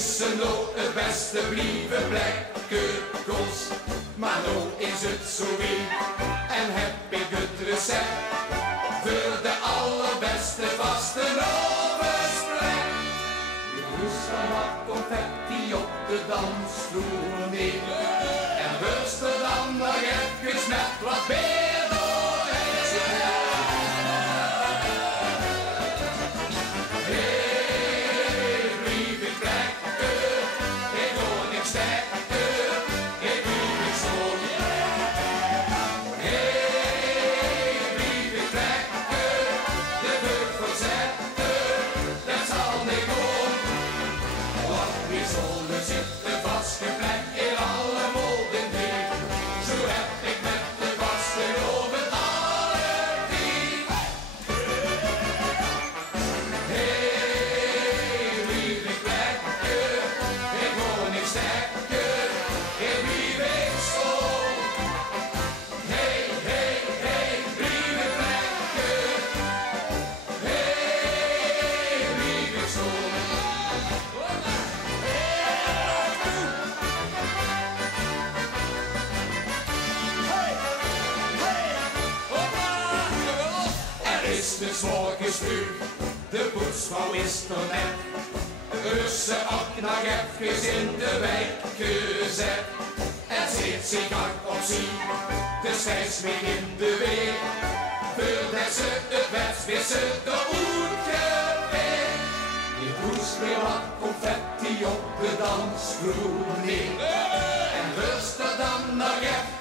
is ze nou het beste blijven plekkenkos. Maar nou is het zo weer en heb ik het recept voor de allerbeste vastelovensplek. Je moest dan wat confetti op de dansvloer neer en rust er dan nog even met wat beer doorheen. Hey, lieve plekken, ik hoor niks stekken, ik lief ik zo. Hey, lieve plekken, de beurt verzetten, dat zal niet doen. Want wie zullen zitten vastgeplekt in alle moden weer. Zo heb ik met de vasten over alle tien. Hey, lieve plekken, ik hoor niks stekken, ik lief ik zo. Hey, hey, hey, lieve plekken, hey, lief ik zo. Er is dus morgens nu, de poetsvrouw is er net. Dus ze ook nog even in de wijk gezet. Er zit zich hard op zien, de stijs mee in de weer. Voordat ze het werd, wist ze de oetje weer. Je moest weer wat confetti op de dansvloer neer. En rust er dan nog even